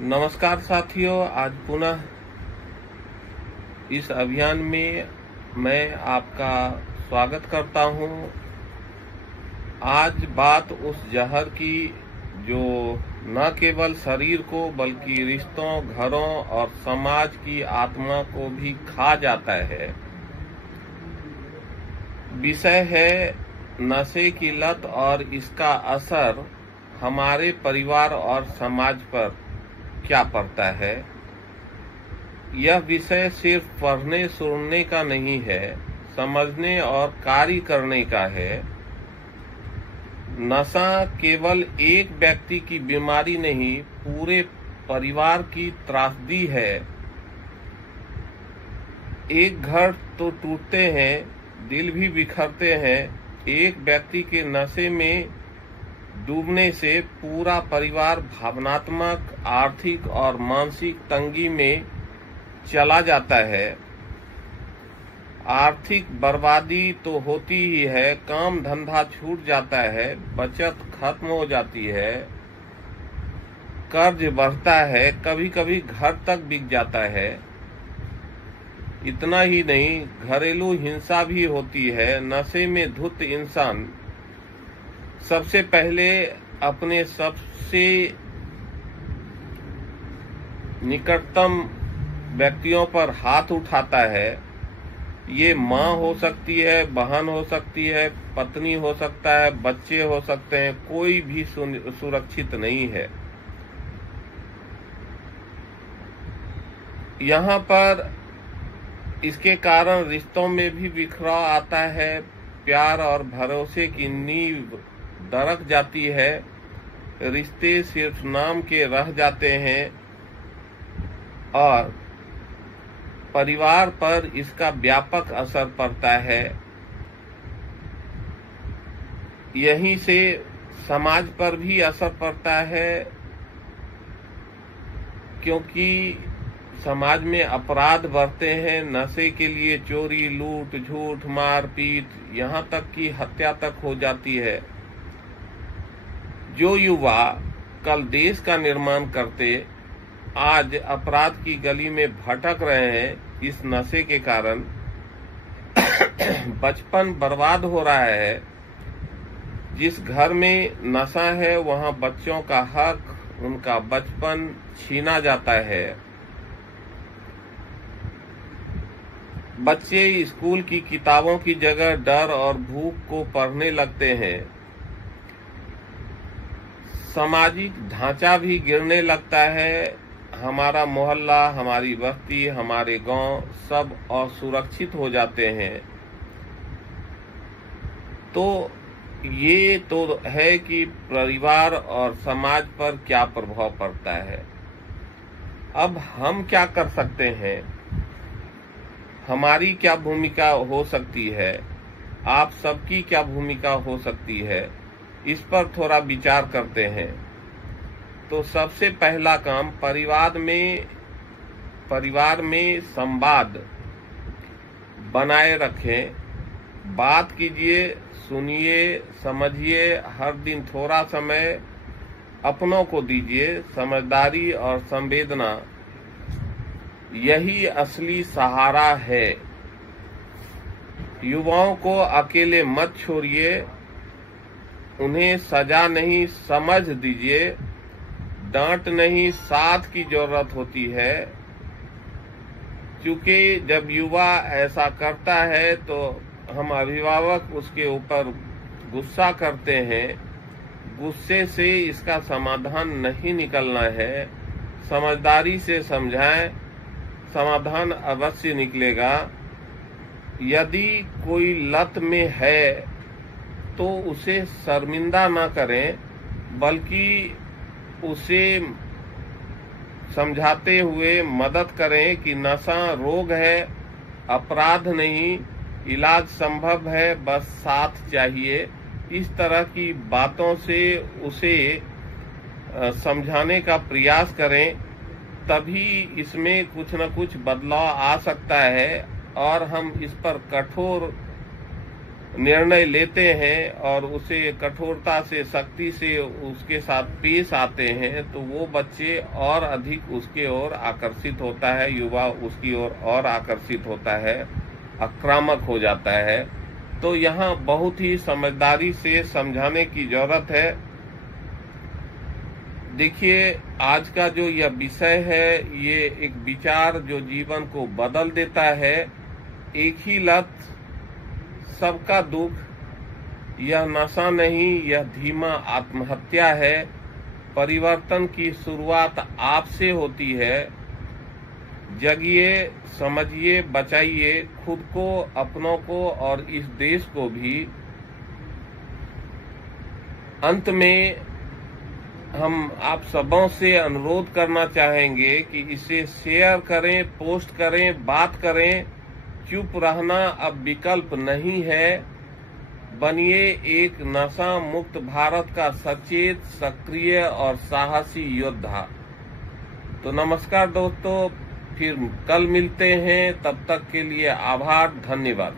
नमस्कार साथियों, आज पुनः इस अभियान में मैं आपका स्वागत करता हूं। आज बात उस जहर की जो न केवल शरीर को बल्कि रिश्तों, घरों और समाज की आत्मा को भी खा जाता है। विषय है नशे की लत और इसका असर हमारे परिवार और समाज पर क्या पड़ता है। यह विषय सिर्फ पढ़ने सुनने का नहीं है, समझने और कार्य करने का है। नशा केवल एक व्यक्ति की बीमारी नहीं, पूरे परिवार की त्रासदी है। एक घर तो टूटते हैं, दिल भी बिखरते हैं। एक व्यक्ति के नशे में डूबने से पूरा परिवार भावनात्मक, आर्थिक और मानसिक तंगी में चला जाता है। आर्थिक बर्बादी तो होती ही है, काम धंधा छूट जाता है, बचत खत्म हो जाती है, कर्ज बढ़ता है, कभी कभी घर तक बिक जाता है। इतना ही नहीं, घरेलू हिंसा भी होती है। नशे में धुत इंसान सबसे पहले अपने सबसे निकटतम व्यक्तियों पर हाथ उठाता है। ये माँ हो सकती है, बहन हो सकती है, पत्नी हो सकता है, बच्चे हो सकते हैं, कोई भी सुरक्षित नहीं है। यहाँ पर इसके कारण रिश्तों में भी बिखराव आता है। प्यार और भरोसे की नींव दरक जाती है। रिश्ते सिर्फ नाम के रह जाते हैं और परिवार पर इसका व्यापक असर पड़ता है। यहीं से समाज पर भी असर पड़ता है, क्योंकि समाज में अपराध बढ़ते हैं। नशे के लिए चोरी, लूट, झूठ, मारपीट, यहाँ तक कि हत्या तक हो जाती है। जो युवा कल देश का निर्माण करते, आज अपराध की गली में भटक रहे हैं इस नशे के कारण। बचपन बर्बाद हो रहा है। जिस घर में नशा है वहां बच्चों का हक, उनका बचपन छीना जाता है। बच्चे स्कूल की किताबों की जगह डर और भूख को पढ़ने लगते हैं। सामाजिक ढांचा भी गिरने लगता है। हमारा मोहल्ला, हमारी बस्ती, हमारे गांव सब असुरक्षित हो जाते हैं। तो ये तो है कि परिवार और समाज पर क्या प्रभाव पड़ता है। अब हम क्या कर सकते हैं, हमारी क्या भूमिका हो सकती है, आप सबकी क्या भूमिका हो सकती है, इस पर थोड़ा विचार करते हैं। तो सबसे पहला काम, परिवार में संवाद बनाए रखें। बात कीजिए, सुनिए, समझिए। हर दिन थोड़ा समय अपनों को दीजिए। समझदारी और संवेदना यही असली सहारा है। युवाओं को अकेले मत छोड़िए, उन्हें सजा नहीं समझ दीजिए। डांट नहीं, साथ की जरूरत होती है। क्योंकि जब युवा ऐसा करता है तो हम अभिभावक उसके ऊपर गुस्सा करते हैं। गुस्से से इसका समाधान नहीं निकलना है। समझदारी से समझाएं, समाधान अवश्य निकलेगा। यदि कोई लत में है तो उसे शर्मिंदा न करें, बल्कि उसे समझाते हुए मदद करें कि नशा रोग है, अपराध नहीं, इलाज संभव है, बस साथ चाहिए। इस तरह की बातों से उसे समझाने का प्रयास करें, तभी इसमें कुछ न कुछ बदलाव आ सकता है और हम इस पर कठोर निर्णय लेते हैं और उसे कठोरता से, सख्ती से उसके साथ पेश आते हैं तो वो बच्चे और अधिक उसके ओर आकर्षित होता है, युवा उसकी ओर और आकर्षित होता है, आक्रामक हो जाता है। तो यहाँ बहुत ही समझदारी से समझाने की जरूरत है। देखिए, आज का जो यह विषय है, ये एक विचार जो जीवन को बदल देता है। एक ही लत, सबका दुख, यह नशा नहीं, यह धीमा आत्महत्या है। परिवर्तन की शुरुआत आपसे होती है। जगिए, समझिए, बचाइए खुद को, अपनों को और इस देश को भी। अंत में हम आप सबों से अनुरोध करना चाहेंगे कि इसे शेयर करें, पोस्ट करें, बात करें। चुप रहना अब विकल्प नहीं है। बनिए एक नशा मुक्त भारत का सचेत, सक्रिय और साहसी योद्धा। तो नमस्कार दोस्तों, फिर कल मिलते हैं। तब तक के लिए आभार, धन्यवाद।